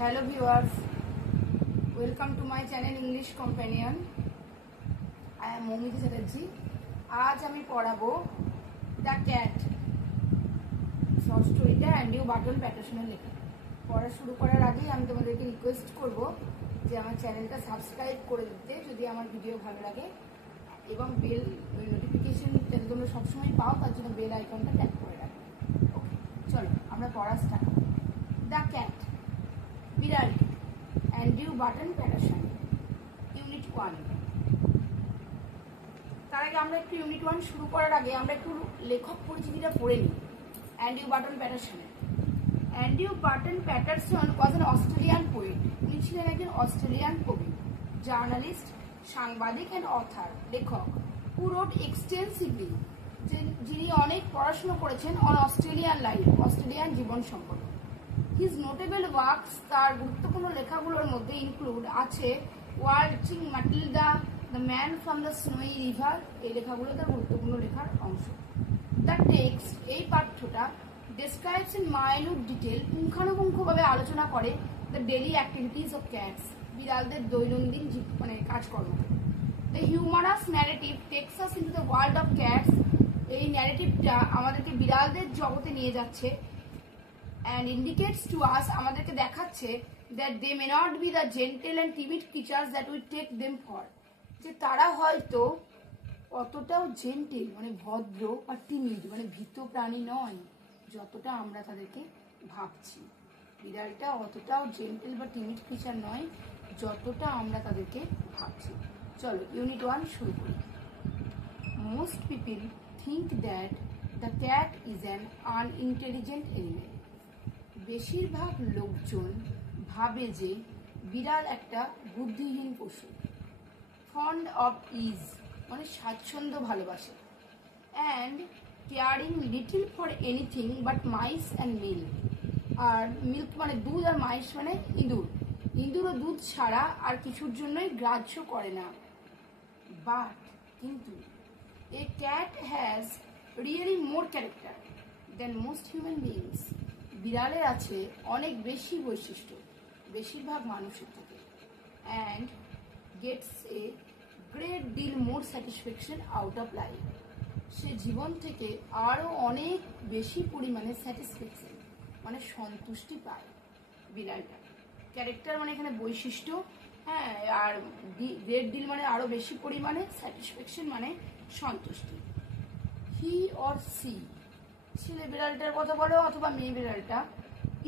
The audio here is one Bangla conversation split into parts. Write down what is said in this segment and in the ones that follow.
Hello viewers, welcome to my channel English Companion. I am Momiti Chatterjee. आज আমি পড়াবো The Cat শর্ট স্টোরিটা অ্যান্ড্রিউ বার্টন প্যাটারসনের লেখা। পড়া শুরু করার আগেই আমি তোমাদেরকে রিকোয়েস্ট করব যে আমার চ্যানেলটা সাবস্ক্রাইব করে দিতে যদি আমার ভিডিও ভালো লাগে, এবং বেল নোটিফিকেশন যাতে তোমরা সবসময় পাও তার জন্য বেল আইকনটা ট্যাপ করে রাখবে। ওকে, চলো আমরা পড়া স্টার্ট করি। দ্য ক্যাট, বিড়ালটি, অ্যান্ড্রিউ বার্টন প্যাটারসন, ইউনিট 1। তার আগে আমরা একটু ইউনিট 1 শুরু করার আগে আমরা একটু লেখক পরিচিতিটা পড়ে নিই অ্যান্ড্রিউ বার্টন প্যাটারসনের। Andrew Barton Paterson was an Australian poet. উনি ছিলেন একজন অস্ট্রেলিয়ান কবি, জার্নালিস্ট, সাংবাদিক অ্যান্ড অথার, লেখক, হু রোট এক্সটেন্সিভলি, যিনি অনেক পড়াশোনা করেছেন অন অস্ট্রেলিয়ান লাইফ, অস্ট্রেলিয়ান জীবন সম্পর্কে। হিজ নোটেবল ওয়ার্কস, তার গুরুত্বপূর্ণ লেখাগুলোর মধ্যে ইনক্লুড আছে watching Matilda, the man from the snowy river. এই লেখাগুলো তার গুরুত্বপূর্ণ লেখার অংশ। দ্য টেক্সট, এই পাঠ্যটা ডেসক্রাইবস ইন মাইনিউট ডিটেল, পুঙ্খানুপুঙ্খভাবে আলোচনা করে the daily activities of cats, বিড়ালদের দৈনন্দিন কাজকর্ম। The humorous narrative takes us into the world of cats, এই ন্যারেটিভটা আমাদেরকে বিড়ালদের জগতে নিয়ে যাচ্ছে। and indicates to us, আমাদেরকে দেখাচ্ছে that they may not be the gentle and timid creatures that we take them for, যে তারা হয়তো অতটাও জেন্টেল মানে ভদ্র আর টিমিড মানে ভীত প্রাণী নয় যতটা আমরা তাদেরকে ভাবছি। বিড়ালটা অতটাও জেন্টেল বা টিমিড ক্রিচার নয় যতটা আমরা তাদেরকে ভাবছি। চলো ইউনিট 1 শুরু করি। Most people think that the cat is an unintelligent animal. বেশিরভাগ লোকজন ভাবে যে বিড়াল একটা বুদ্ধিহীন পশু। ফন্ড অফ ইজ মানে স্বাচ্ছন্দ্য ভালোবাসে। And caring little for anything but mice and milk, আর মিল্ক মানে দুধ, আর মাইস মানে ইঁদুর। ইঁদুর ও দুধ ছাড়া আর কিছুর জন্যই গ্রাহ্য করে না। বাট কিন্তু a cat has really more character than most human beings. বিড়ালের আছে অনেক বেশি বৈশিষ্ট্য বেশিরভাগ মানুষের থেকে। And gets a great deal more satisfaction out of life, সে জীবন থেকে আরও অনেক বেশি পরিমাণে স্যাটিসফ্যাকশন মানে সন্তুষ্টি পায় বিড়ালটা। ক্যারেক্টার মানে এখানে বৈশিষ্ট্য, হ্যাঁ, আর গ্রেট ডিল মানে আরও বেশি পরিমাণে, স্যাটিসফ্যাকশন মানে সন্তুষ্টি। হি অর সি, ছেলে বিড়ালটার কথা বলো অথবা মেয়ে বিড়ালটা,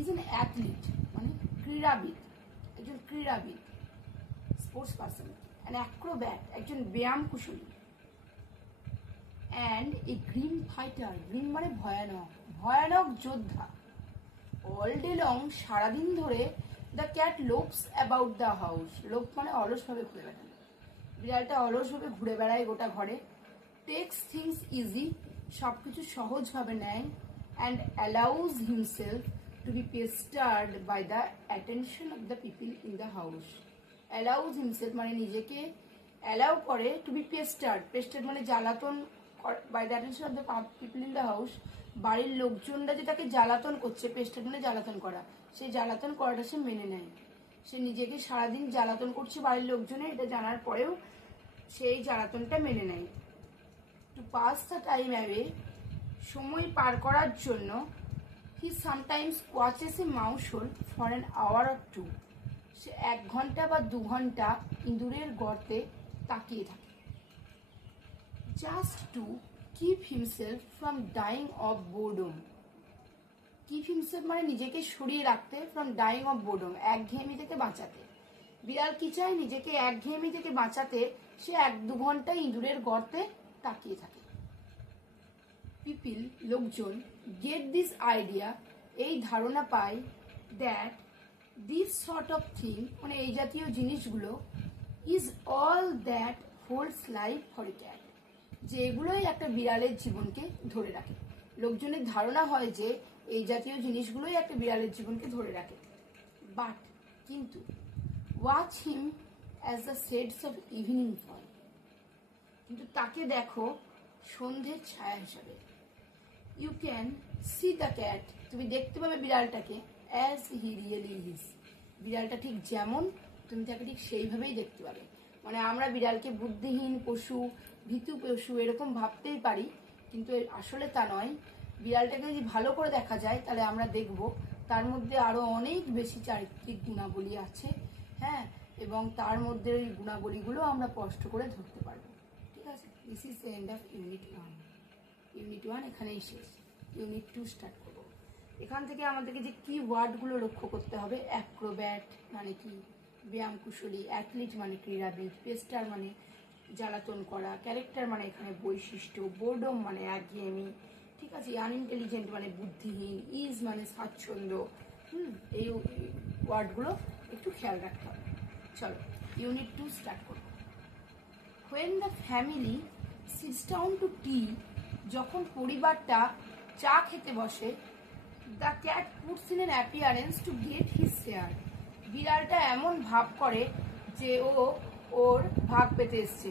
ইজ এন অ্যাথলিট মানে ক্রীড়াবিদ, একজন ক্রীড়াবিদ, স্পোর্টস পার্সন, অ্যান অ্যাক্রোব্যাট একজন ব্যায়াম কুশলী। And a grim fighter, grim মানে ভয়ানক, ভয়ানক যোদ্ধা। অল ডে লং, সারাদিন ধরে, the cat lopes about the house, lope মানে অলসভাবে ঘুরে বেড়ানো। বিড়ালটা অলসভাবে ঘুরে বেড়ায় গোটা ঘরে। টেক্স থিংস ইজি, সবকিছু সহজভাবে নেয়। And allows himself to be pestered by the attention of the people in the house. Allows himself মানে নিজেকে অ্যালাউ করে, টু বি পেস্টার্ড, পেস্টার্ড মানে জ্বালাতন, by the attention of the people in the house, বাড়ির লোকজনরা যে তাকে জ্বালাতন করছে, পেস্টার্ড মানে জ্বালাতন করা, সেই জ্বালাতন করাটা সে মেনে নেয়। সে নিজেকে সারাদিন জ্বালাতন করছে বাড়ির লোকজনে, এটা জানার পরেও সেই জ্বালাতনটা মেনে নেয়। To pass the time away, সময় পার করার জন্য। He sometimes watches a mouse hole for an hour or two, সে 1 ঘন্টা বা 2 ঘন্টা ইঁদুরের গর্তে তাকিয়ে থাকে। Just to keep himself from dying of boredom, keep himself মানে নিজেকে সরিয়ে রাখতে, ফ্রম ডাইং অফ বোর্ডম একঘেয়েমি থেকে বাঁচাতে। বিড়াল কি চায়? নিজেকে একঘেয়েমি থেকে বাঁচাতে সে 1-2 ঘন্টা ইঁদুরের গর্তে তাকিয়ে থাকে। পিপিল লোকজন, গেট দিস আইডিয়া এই ধারণা পায়, that this sort of thing মানে এই জাতীয় জিনিসগুলো, is all that holds life for a cat, যে এগুলোই একটা বিড়ালের জীবনকে ধরে রাখে। লোকজনের ধারণা হয় যে এই জাতীয় জিনিসগুলোই একটা বিড়ালের জীবনকে ধরে রাখে। বাট কিন্তু watch him as the shades of evening fall, কিন্তু তাকে দেখো সন্ধ্যের ছায়া হিসাবে। You can see the cat, তুমি দেখতে পাবে বিড়ালটাকে, অ্যাজ হি রিয়েলি ইজ, বিড়ালটা ঠিক যেমন, তুমি তাকে ঠিক সেইভাবেই দেখতে পাবে। মানে আমরা বিড়ালকে বুদ্ধিহীন পশু, ভীতু পশু এরকম ভাবতেই পারি, কিন্তু আসলে তা নয়। বিড়ালটাকে যদি ভালো করে দেখা যায় তাহলে আমরা দেখব তার মধ্যে আরো অনেক বেশি চারিত্রিক গুণাবলী আছে, হ্যাঁ, এবং তার মধ্যে ওই গুণাবলীগুলো আমরা স্পষ্ট করে ধরতে পারবো। ঠিক আছে, this is end of unit 1। Unit 1 এখানেই শেষ। ইউনিট 2 স্টার্ট করব। এখান থেকে আমাদেরকে যে কি ওয়ার্ডগুলো লক্ষ্য করতে হবে, অ্যাক্রোব্যাট মানে কি, ব্যায়াম কুশলী, অ্যাথলিট মানে ক্রীড়াবিদ, পেস্টার মানে জ্বালাতন করা, ক্যারেক্টার মানে এখানে বৈশিষ্ট্য, বোর্ডম মানে একঘেয়েমি, ঠিক আছে, আনইন্টেলিজেন্ট মানে বুদ্ধিহীন, ইজ মানে স্বাচ্ছন্দ্য। এই ওয়ার্ডগুলো একটু খেয়াল রাখতে হবে। চলো ইউনিট 2 স্টার্ট করব। When the family sits down to tea, যখন পরিবারটা চা খেতে বসে, the cat puts in an appearance to get his share. বিড়ালটা এমন ভাব করে যে ওর ভাগ পেতে এসছে।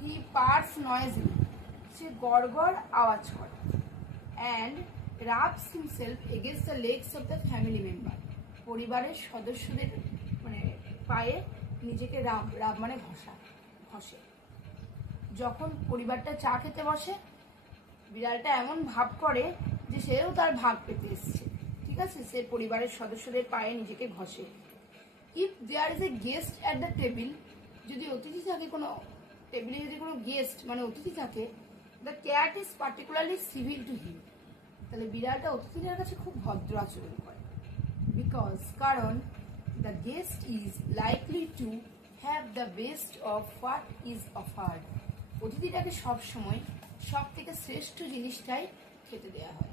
He purrs noisily, সে গড়গড় আওয়াজ করে। And rubs himself against the legs of the family member. পরিবারের সদস্যদের মানে পায়ে নিজেকে রাব মানে ঘষে। যখন পরিবারটা চা খেতে বসে, বিড়ালটা এমন ভাব করে যে সেও তার ভাগ পেতে এসছে, ঠিক আছে, সে পরিবারের সদস্যদের পায়ে নিজেকে ঘষে। If there is a guest at the table, যদি অতিথি থাকে, কোনো টেবিলে যদি কোনো গেস্ট মানে অতিথি থাকে, the cat is particularly civil to him, তাহলে বিড়ালটা অতিথিদের কাছে খুব ভদ্র আচরণ করে। বিকজ কারণ the guest is likely to have the best of what is offered, অতিথিটাকে সবসময় সব থেকে শ্রেষ্ঠ জিনিসটাই খেতে দেওয়া হয়।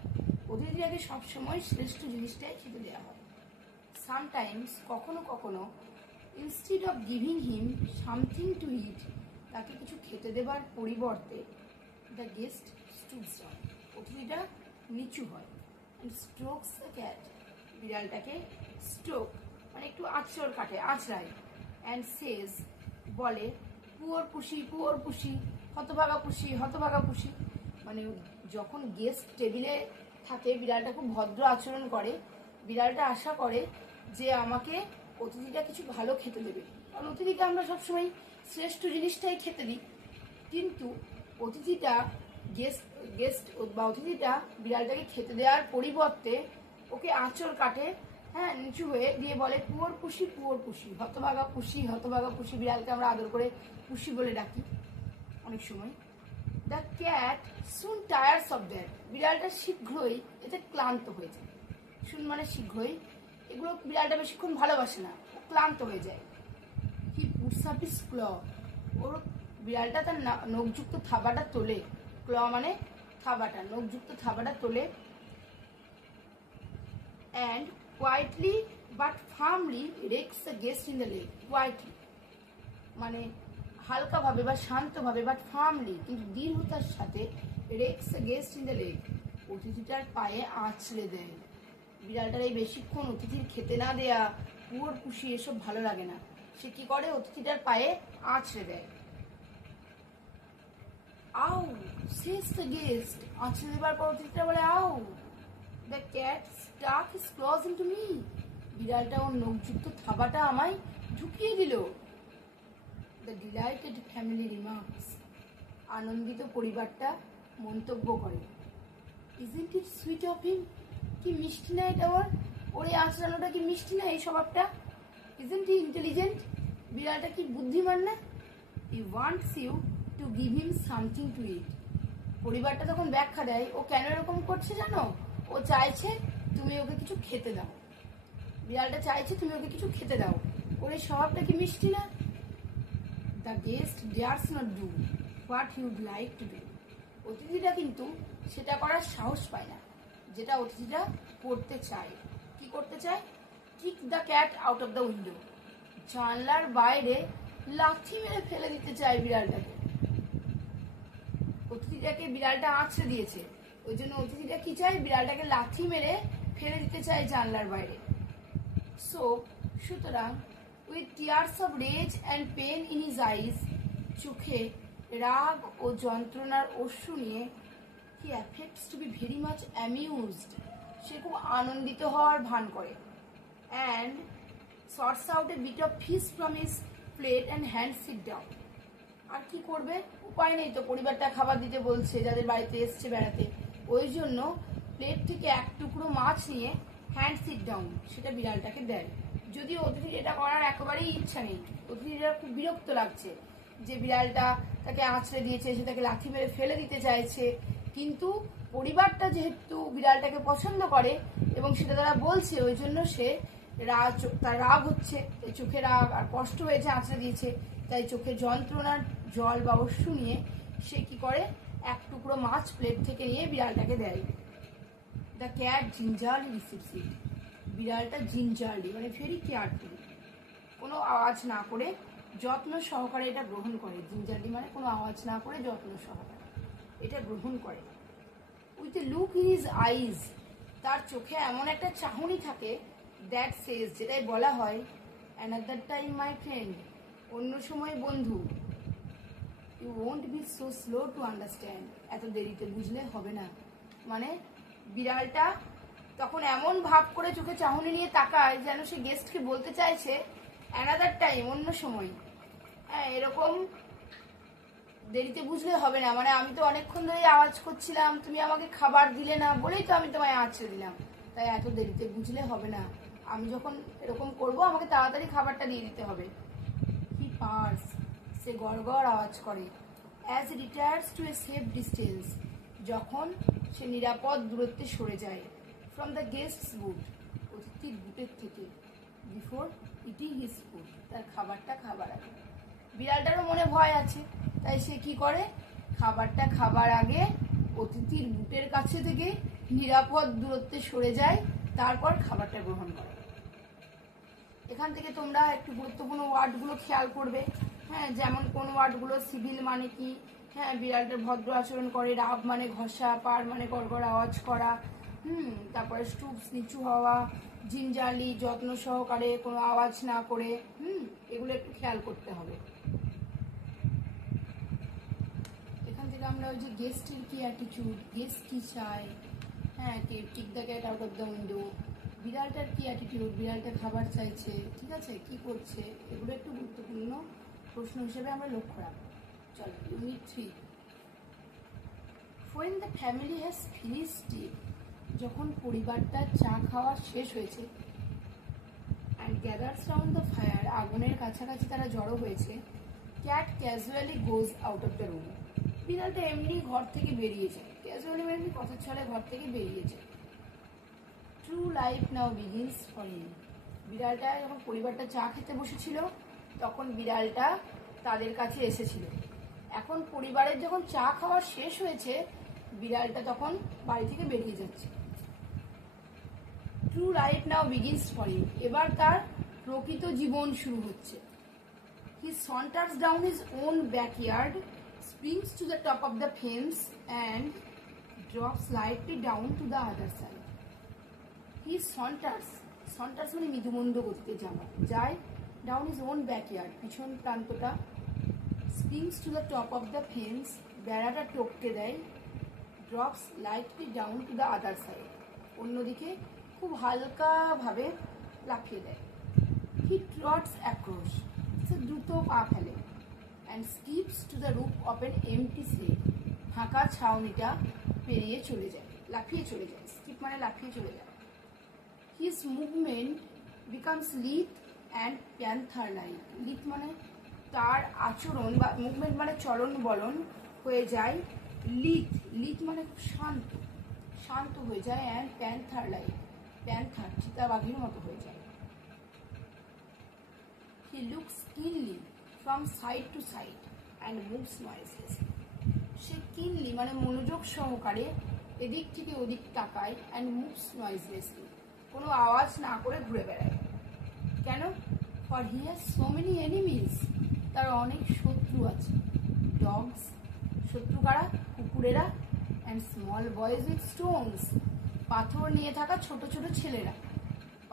অতিথিটাকে সবসময় শ্রেষ্ঠ জিনিসটাই খেতে দেওয়া হয়। সামটাইমস কখনো কখনো, instead of giving him something to eat, তাকে কিছু খেতে দেবার পরিবর্তে, দ্য গেস্ট স্টুডস ডাউন, অতিথিটা নিচু হয়। অ্যান্ড স্ট্রোকস দ্য ক্যাট, বিড়ালটাকে স্ট্রোক মানে একটু আঁচড় কাটে, আঁচড়ায়। অ্যান্ড সেজ বলে, পুয়োর পুষি, হতভাগা পুষি। মানে যখন গেস্ট টেবিলে থাকে, বিড়ালটা খুব ভদ্র আচরণ করে। বিড়ালটা আশা করে যে আমাকে অতিথিটা কিছু ভালো খেতে দেবে, কারণ অতিথিকে আমরা সবসময় শ্রেষ্ঠ জিনিসটাই খেতে দিই। কিন্তু অতিথিটা গেস্ট বা অতিথিটা বিড়ালটাকে খেতে দেওয়ার পরিবর্তে ওকে আঁচড় কাটে, হ্যাঁ, নিচু হয়ে দিয়ে বলে, পুয়োর পুষি, হতভাগা পুষি। বিড়ালকে আমরা আদর করে পুষি বলে ডাকি অনেক সময়। The cat soon tyres of that, বিড়ালটা শীঘ্রই এতে ক্লান্ত হয়ে যায়। শুন মানে শীঘ্রই, এগুলো বিড়ালটা বেশিক্ষণ ভালোবাসে না, ক্লান্ত হয়ে যায়। হি পুটস আপ হিজ ক্ল, ওর বিড়ালটা তার নখযুক্ত থাবাটা তোলে, ক্ল মানে থাবাটা, নখযুক্ত থাবাটা তোলে। And quietly but firmly rakes the guest in the leg, quietly মানে হালকাভাবে বা শান্তভাবে, বাট ফার্মলি কিন্তু দৃঢ়তার সাথে, rakes the guest in the leg, অতিথিটার পায়ে আঁচড়ে দেয়। বিড়ালটার এই বেশিক্ষণ অতিথির খেতে না দেয়া, পুয়োর পুষি এসব ভালো লাগে না, সে কি করে, অতিথিটার পায়ে আঁচড়ে দেয়। আউ সেজ দ্য গেস্ট, আঁচড়ে দেবার পর অতিথিটা বলে ow. The cat stuck his claws into me, বিড়ালটা ওর নখযুক্ত থাবাটা আমায় ঢুকিয়ে দিল। দ্য ডিলাইটেড ফ্যামিলি রিমার্কস, আনন্দিত পরিবারটা মন্তব্য করে, isn't it sweet of him, কি মিষ্টি না এটা ওর এই আচরণটা কি মিষ্টি না, এই স্বভাবটা। ইজন্ট হি ইন্টেলিজেন্ট, বিড়ালটা কি বুদ্ধিমান না। He wants you to give him something to eat, পরিবারটা তখন ব্যাখ্যা দেয়, ও কেন এরকম করছে জানো, ও চাইছে তুমি ওকে কিছু খেতে দাও। বিড়ালটা চাইছে তুমি ওকে কিছু খেতে দাও, ওর এই স্বভাবটা কি মিষ্টি না। The guest dares not do what he would like to do, অতিথিটা কিন্তু সেটা করার সাহস পায় না যেটা অতিথিটা করতে চায়। কি করতে চায়, kick the cat out of the window, জানলার বাইরে লাথি মেরে ফেলে দিতে চায় বিড়ালটাকে। অতিথিটাকে বিড়ালটা আঁচড়ে দিয়েছে, ওই জন্য অতিথিটা কি চায়, বিড়ালটাকে লাথি মেরে ফেলে দিতে চায় জানলার বাইরে। সুতরাং with tears of rage and pain in his eyes, চোখে রাগ ও যন্ত্রণার অশ্রু নিয়ে, he affects to be very much amused, সে খুব আনন্দিত হওয়ার ভান করে। And sorts out a bit of fish from his plate and hands it down. আর কি করবে, উপায় নেই তো, পরিবারটা খাবার দিতে বলছে যাদের বাড়িতে এসছে বেড়াতে, ওই জন্য প্লেট থেকে এক টুকরো মাছ নিয়ে হ্যান্ড সিট ডাউন সেটা বিড়ালটাকে দেয়। যদি অতিথির এটা করার একেবারেই ইচ্ছা নেই, অতিথিরা খুব বিরক্ত লাগছে যে বিড়ালটা তাকে আঁচড়ে দিয়েছে, সে তাকে লাথি মেরে ফেলে দিতে চাইছে, কিন্তু পরিবারটা যেহেতু বিড়ালটাকে পছন্দ করে এবং সেটা তারা বলছে, ওই জন্য সে তার রাগ হচ্ছে, চোখে রাগ আর কষ্ট হয়েছে, আঁচড়ে দিয়েছে, তাই চোখে যন্ত্রণার জল বা অশ্রু নিয়ে সে কি করে, এক টুকরো মাছ প্লেট থেকে নিয়ে বিড়ালটাকে দেয়। দ্য ক্যাট জিঞ্জারলি রিসিভস ইট। বিড়ালটা জিঞ্জারলি মানে ভেরি কেয়ারফুলি, কোনো আওয়াজ না করে যত্ন সহকারে এটা গ্রহণ করে। জিঞ্জারলি মানে কোনো আওয়াজ না করে যত্ন সহকারে এটা গ্রহণ করে। With a look in his আইজ, তার চোখে এমন একটা চাহনি থাকে, দ্যাট সেজ, যেটাই বলা হয়, অ্যানাদার টাইম মাই ফ্রেন্ড, অন্য সময় বন্ধু, you won't be so slow to understand, এত দেরিতে বুঝলে হবে না। মানে বিড়ালটা তখন এমন ভাব করে চোখে চাহনি নিয়ে তাকায় যেন সে গেস্টকে বলতে চাইছে অ্যানাদার টাইম, অন্য সময়, হ্যাঁ এরকম দেরিতে বুঝলে হবে না, মানে আমি তো অনেকক্ষণ ধরে আওয়াজ করছিলাম, তুমি আমাকে খাবার দিলে না বলেই তো আমি তোমায় আঁচড়ে দিলাম, তাই এত দেরিতে বুঝলে হবে না, আমি যখন এরকম করব আমাকে তাড়াতাড়ি খাবারটা দিয়ে দিতে হবে। হি পার্স, সে গড়গড় আওয়াজ করে। As retires to a safe distance, যখন সে নিরাপদ দূরত্বে সরে যায়। ফ্রম দ্য গেস্টস বুট, অতিথির বুটের থেকে। বিফোর ইটিং হিজ ফুড, তার খাবারটা খাবার আগে। বিড়ালটারও মনে ভয় আছে, তাই সে কি করে, খাবারটা খাবার আগে অতিথির বুটের কাছে থেকে নিরাপদ দূরত্বে সরে যায়, তারপর খাবারটা গ্রহণ করে। এখান থেকে তোমরা একটু গুরুত্বপূর্ণ ওয়ার্ডগুলো খেয়াল করবে, হ্যাঁ যেমন কোন ওয়ার্ডগুলো, সিভিল মানে কি, হ্যাঁ বিড়ালটার ভদ্র আচরণ করে, রাব মানে ঘষা, পার মানে গড়গড় আওয়াজ করা, তারপরে স্টুপস নিচু হওয়া, জিঞ্জারলি যত্ন সহকারে কোনো আওয়াজ না করে, এগুলো একটু খেয়াল করতে হবে। এখান থেকে আমরা ওই যে গেস্টের কি অ্যাটিটিউড, গেস্ট কি চায়, হ্যাঁ take the cat out of the window, বিড়ালটার কি অ্যাটিটিউড, বিড়ালটা খাবার চাইছে, ঠিক আছে, কি করছে, এগুলো একটু গুরুত্বপূর্ণ প্রশ্ন হিসেবে আমরা লক্ষ্য রাখবো। চলো, unit 3। When the family has finished tea, যখন পরিবারটার চা খাওয়া শেষ হয়েছে, and gathers round the fire, আগুনের কাছাকাছি তারা জড়ো হয়েছে, cat casually goes out of the room, বিড়ালটা এমনি ঘর থেকে বেরিয়ে যায়, ক্যাজুয়ালি এমনি কথার ছলে ঘর থেকে বেরিয়ে যায়। True life now begins for him, বিড়ালটা যখন পরিবারটা চা খেতে বসেছিল তখন বিড়ালটা তাদের কাছে এসেছিল, এখন পরিবারের যখন চা খাওয়া শেষ হয়েছে বিড়ালটা তখন বাড়ি থেকে বেরিয়ে যাচ্ছে। True life now begins for him, এবার তার প্রকৃত জীবন শুরু হচ্ছে। He saunters down his own backyard, springs to the top of the fence and drops lightly down to the other side. He saunters, saunters মানে মৃদুমন্দ গতিতে যায়, ডাউন হিজ ওন ব্যাকইয়ার্ড, পিছন প্রান্তটা, springs to the top of the fence, বেড়াটা টপকে দেয়, drops lightly down to the other side, অন্যদিকে খুব হালকাভাবে লাফিয়ে দেয়। হি ট্রটস অ্যাক্রস, সে দ্রুত পা ফেলে, and skips to the roof of an empty slate, ফাঁকা ছাউনিটা পেরিয়ে চলে যায়, লাফিয়ে চলে যায়, স্কিপ মানে লাফিয়ে চলে যায়। His movement becomes Lyth and panther like, Lyth মানে তার আচরণ বা মুভমেন্ট মানে চলন বলন হয়ে যায় লিথ, লিথ মানে খুব শান্ত, শান্ত হয়ে যায়, অ্যান্ড প্যান্থার লাইক, প্যান্থার চিতাবাঘের মতো হয়ে যায়। He looks keenly from side to side and moves noiselessly, সে কিনলি মানে মনোযোগ সহকারে এদিক থেকে ওদিক তাকায়, অ্যান্ড মুভস নয়েজলেসলি, কোনো আওয়াজ না করে ঘুরে বেড়ায়। কেন? For he has so many enemies, তার অনেক শত্রু আছে। ডগস, শত্রু কারা? কুকুরেরা। And small boys with stones, পাথর নিয়ে থাকা ছোট ছোট ছেলেরা,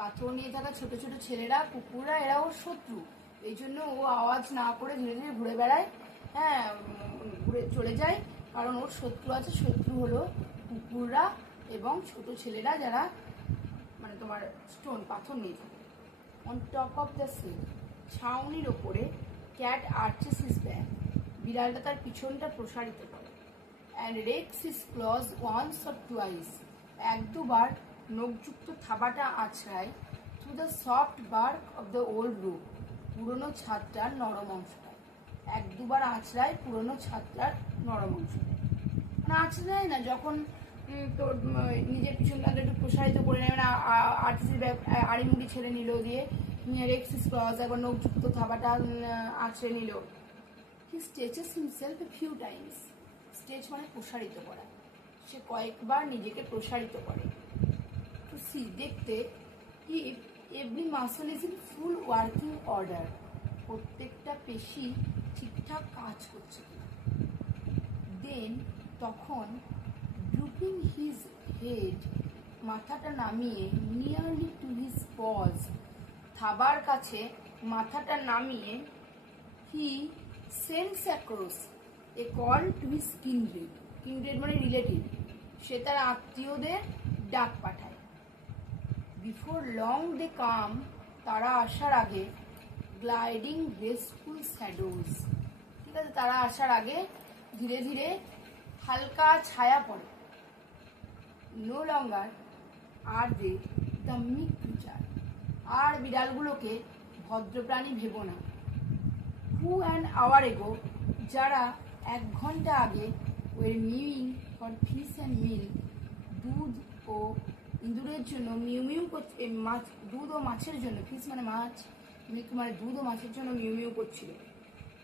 পাথর নিয়ে থাকা ছোট ছোট ছেলেরা, কুকুররা, এরা ওর শত্রু, এই জন্য ও আওয়াজ না করে ধীরে ধীরে ঘুরে বেড়ায়, হ্যাঁ ঘুরে চলে যায়, কারণ ওর শত্রু আছে, শত্রু হলো কুকুররা এবং ছোট ছেলেরা, যারা মানে তোমার স্টোন পাথর নিয়ে থাকে। On top of the shed, ছাউনির ওপরে, ক্যাট আর্চেস হিজ ব্যাক, বিড়ালটা তার পিছনটা প্রসারিত করে, and rakes his claws once or twice, এক দুবার নখযুক্ত থাবাটা আছড়ায়, through the soft bark of the old roof, পুরনো ছাদটার নরম অংশটায়, এক দুবার আছড়ায় পুরনো ছাদটার নরম অংশটায়। মানে আছড়ায় না, যখন তোর নিজের পিছনটা একটু প্রসারিত করে নেয়, মানে আর্টিসের আড়ি মুড়ি ছেড়ে নিল, দিয়ে রেক্সিস ক্লজ একবার নখযুক্ত থাবাটা আছড়ে নিল। He stretches himself a few times, stretch মানে প্রসারিত করা, সে কয়েকবার নিজেকে প্রসারিত করে। তো সি, দেখতে, if every muscle is in full working order, প্রত্যেকটা পেশি ঠিকঠাক কাজ করছে কিনা। দেন, তখন drooping his head, মাথাটা নামিয়ে, nearly to his paws, থাবার কাছে মাথাটা নামিয়ে, he sends across a call to his kindred, kindred মানে রিলেটিভ, সে তার আত্মীয়দের ডাক পাঠায়। Before long they come, তারা আসার আগে, gliding graceful shadows, ঠিক আছে, তারা আসার আগে ধীরে ধীরে হালকা ছায়া পড়ে। নো লঙ্গার আর দে দ্য মিক ক্রিচার, আর বিড়ালগুলোকে ভদ্রপ্রাণী ভেবো না। হু অ্যান আওয়ার এগো, যারা 1 ঘন্টা আগে ওয়ের মিউইং ফর ফিশ অ্যান্ড মিল, দুধ ও ইঁদুরের জন্য মিউ মিউ করছে, মাছ, দুধ ও মাছের জন্য, ফিশ মানে মাছ, মিল্ক মানে দুধ ও মাছের জন্য মিউ মিউ করছিল।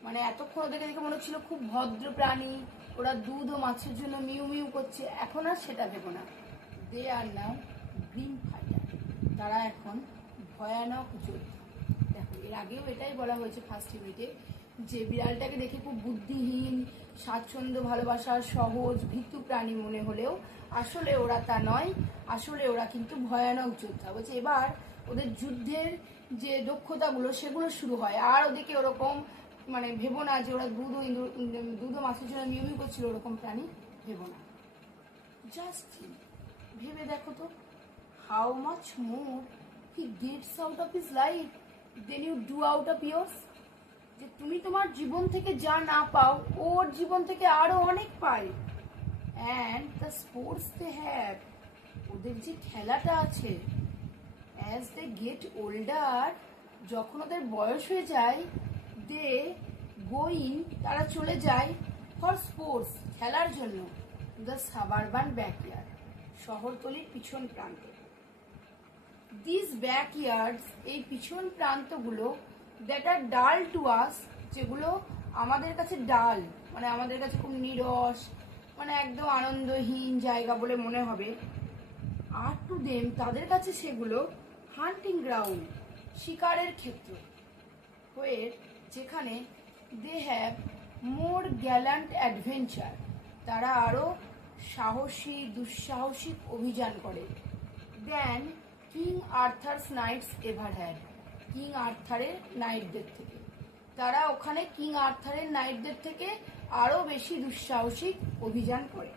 মানে এতক্ষণ ওদেরকে দেখে মনে হচ্ছিল খুব ভদ্র প্রাণী, ওরা দুধ ও মাছের জন্য মিউ মিউ করছে, এখন আর সেটা ভেবো না। দে আর নাও গ্রিন ফাইটার, তারা এখন ভয়ানক যোদ্ধা। দেখো, এর আগেও এটাই বলা হয়েছে ফার্স্ট ইউনিটে, যে বিড়ালটাকে দেখে খুব বুদ্ধিহীন, স্বাচ্ছন্দ্য ভালোবাসার সহজ ভীতু প্রাণী মনে হলেও আসলে ওরা তা নয়, আসলে ওরা কিন্তু ভয়ানক যোদ্ধা। বলছে এবার ওদের যুদ্ধের যে দক্ষতাগুলো সেগুলো শুরু হয়, আর ওদেরকে ওরকম মানে ভেবো না যে ওরা দুধ ও মাছের জন্য মিউ মিউ করছিল, ওরকম প্রাণী ভেবো না। জাস্ট ভেবে দেখো তো, how much more he gets out of his life than you do out of yours, যে তুমি তোমার জীবন থেকে যা না পাও, ওর জীবন থেকে আরো অনেক পায়। And the sports they have, ওদের যে খেলাটা আছে, অ্যাজ দে গেট ওল্ডার, যখন ওদের বয়স হয়ে যায়, দে গোইং, তারা চলে যায় ফর স্পোর্টস, খেলার জন্য, দ্য সাবারবান ব্যাকইয়ার্ড, শহরতলির পিছন প্রান্ত। দিস ব্যাকইয়ার্ডস, এই পিছন প্রান্তগুলো, দ্যাট আর ডাল টু আস, যেগুলো আমাদের কাছে ডাল, মানে আমাদের কাছে খুব নিরস, মানে একদম আনন্দহীন জায়গা বলে মনে হবে, আর টু দেম, তাদের কাছে সেগুলো হান্টিং গ্রাউন্ড, শিকারের ক্ষেত্র হয়ে, যেখানে they have more gallant adventure, তারা আরো সাহসী দুঃসাহসিক অভিযান করে, than King Arthur's knights ever had, King আর্থারের নাইটদের থেকে, তারা ওখানে কিং আর্থারের নাইটদের থেকে আরো বেশি দুঃসাহসিক অভিযান করে।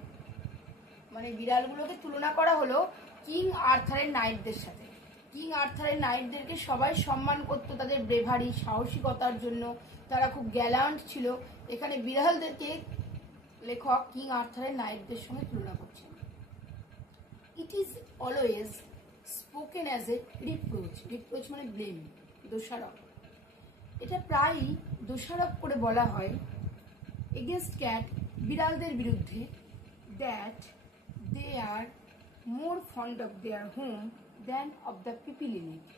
মানে বিড়ালগুলোকে তুলনা করা হলো কিং আর্থারের নাইটদের সাথে। কিং আর্থারের নাইটদেরকে সবাই সম্মান করতো তাদের ব্রেভারি, সাহসিকতার জন্য, তারা খুব গ্যালান্ট ছিল। এখানে বিড়ালদেরকে লেখক কিং আর্থারের নাইটদের সঙ্গে তুলনা করছেন। It is always spoken as a reproach, reproach মানে ব্লেম, দোষারোপ, এটা প্রায়ই দোষারোপ করে বলা হয় এগেনস্ট ক্যাট, বিড়ালদের বিরুদ্ধে, that they are more fond of their home than of the people in it,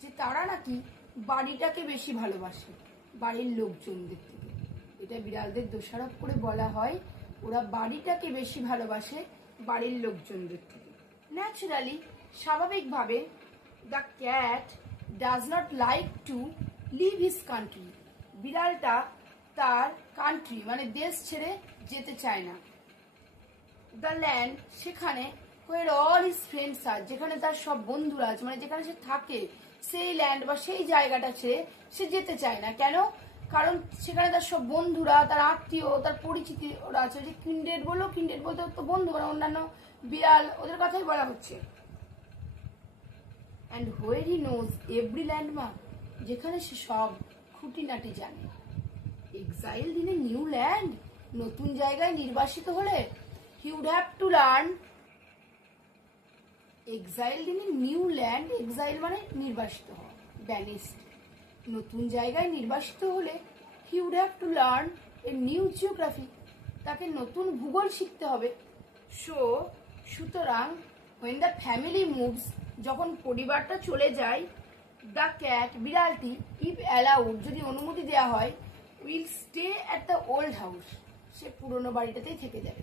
যে তারা নাকি বাড়িটাকে বেশি ভালোবাসে বাড়ির লোকজনদের থেকে। এটা বিড়ালদের দোষারোপ করে বলা হয় ওরা বাড়িটাকে বেশি ভালোবাসে বাড়ির লোকজনদের থেকে। ন্যাচারালি, স্বাভাবিকভাবে, the cat does not like to leave his country, বিড়ালটা তার কান্ট্রি মানে দেশ ছেড়ে যেতে চায় না। দ্য ল্যান্ড, সেখানে, where all his friends are, যেখানে তার সব বন্ধুরা আছে, মানে যেখানে সে থাকে, সেই ল্যান্ড বা সেই জায়গাটা ছেড়ে সে যেতে চায় না। কেন? কারণ সেখানে তার সব বন্ধুরা, তার আত্মীয়, তার পরিচিতি ওরা আছে। যে কিন্ডেড বললো, কিন্ডেড বলতে তো বন্ধু, মানে অন্যান্য বিড়াল, ওদের কথাই বলা হচ্ছে। and where he knows every landmark, যেখানে সে সব খুঁটিনাটি জানে। এক্সাইল দিনে নিউ ল্যান্ড, নতুন জায়গায় নির্বাসিত হলে he would have to learn। Exile দিনে নিউ ল্যান্ড, এক্সাইল মানে নির্বাসিত হওয়া, ব্যানিস্ট। নতুন জায়গায় নির্বাসিত হলে he would have to learn a new geography, তাকে নতুন ভূগোল শিখতে হবে। সুতরাং when the family moves, যখন পরিবারটা চলে যায়, the cat, বিড়ালটি, if allowed, যদি অনুমতি দেওয়া হয়, will stay at the old house, সে পুরনো বাড়িটাতেই থেকে যাবে।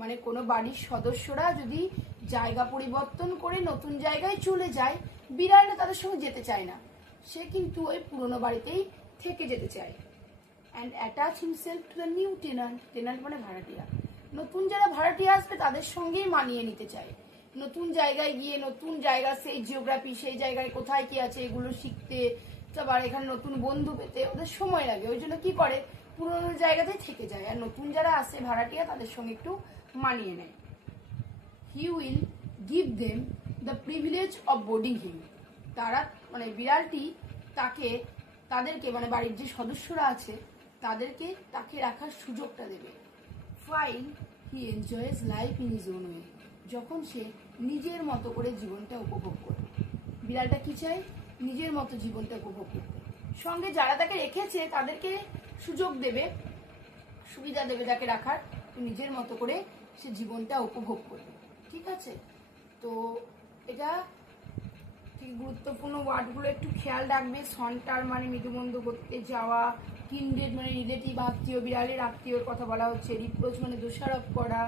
মানে কোনো বাড়ির সদস্যরা যদি জায়গা পরিবর্তন করে নতুন জায়গায় চলে যায়, বিড়ালটা তাদের সঙ্গে যেতে চায় না, সে কিন্তু ওই পুরনো বাড়িতেই থেকে যেতে চায়। and attach himself to the new tenant, tenant মানে ভাড়াটিয়া। নতুন যারা ভাড়াটিয়া আসবে তাদের সঙ্গেই মানিয়ে নিতে চায়। নতুন জায়গায় গিয়ে নতুন জায়গা, সেই জিওগ্রাফি, সেই জায়গায় কোথায় কি আছে এগুলো শিখতে, তারপর এখানে নতুন বন্ধু পেতে ওদের সময় লাগে। ওই জন্য কি করে, পুরোনো জায়গাতেই থেকে যায়, আর নতুন যারা আসে ভাড়াটিয়া তাদের সঙ্গে একটু মানিয়ে নেয়। he will give them the privilege of boarding him, তারা মানে বিড়ালটি তাদেরকে মানে বাড়ির যে সদস্যরা আছে তাকে রাখার সুযোগটা দেবে। while he enjoys life in his own way, যখন সে নিজের মতো করে জীবনটা উপভোগ করবে। বিড়ালটা কি চায়, নিজের মতো জীবনটা উপভোগ করতে। সঙ্গে যারা তাকে রেখেছে তাদেরকে সুযোগ দেবে, সুবিধা দেবে তাকে রাখার, নিজের মতো করে সে জীবনটা উপভোগ করবে। ঠিক আছে, তো এটা ঠিক গুরুত্বপূর্ণ ওয়ার্ডগুলো একটু খেয়াল রাখবে। সন্টার মানে মৃদুমন্দ করতে যাওয়া, কিনডেড মানে রিলেটিভ, আত্মীয়, বিড়ালের আত্মীয়র কথা বলা হচ্ছে, রিপ্রোচ মানে দোষারোপ করা।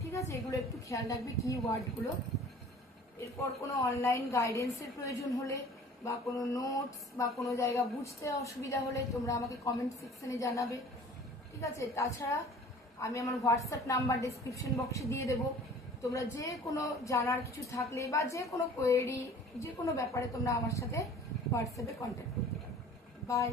ঠিক আছে, এগুলো একটু খেয়াল রাখবে কি ওয়ার্ডগুলো। এরপর কোনো অনলাইন গাইডেন্সের প্রয়োজন হলে বা কোনো নোটস বা কোনো জায়গা বুঝতে অসুবিধা হলে তোমরা আমাকে কমেন্ট সেকশনে জানাবে। ঠিক আছে, তাছাড়া আমি আমার হোয়াটসঅ্যাপ নাম্বার ডেসক্রিপশন বক্সে দিয়ে দেবো। তোমরা যে কোনো জানার কিছু থাকলে বা যে কোনো কোয়েরি, যে কোনো ব্যাপারে তোমরা আমার সাথে হোয়াটসঅ্যাপে কন্ট্যাক্ট করতে পারো। বাই।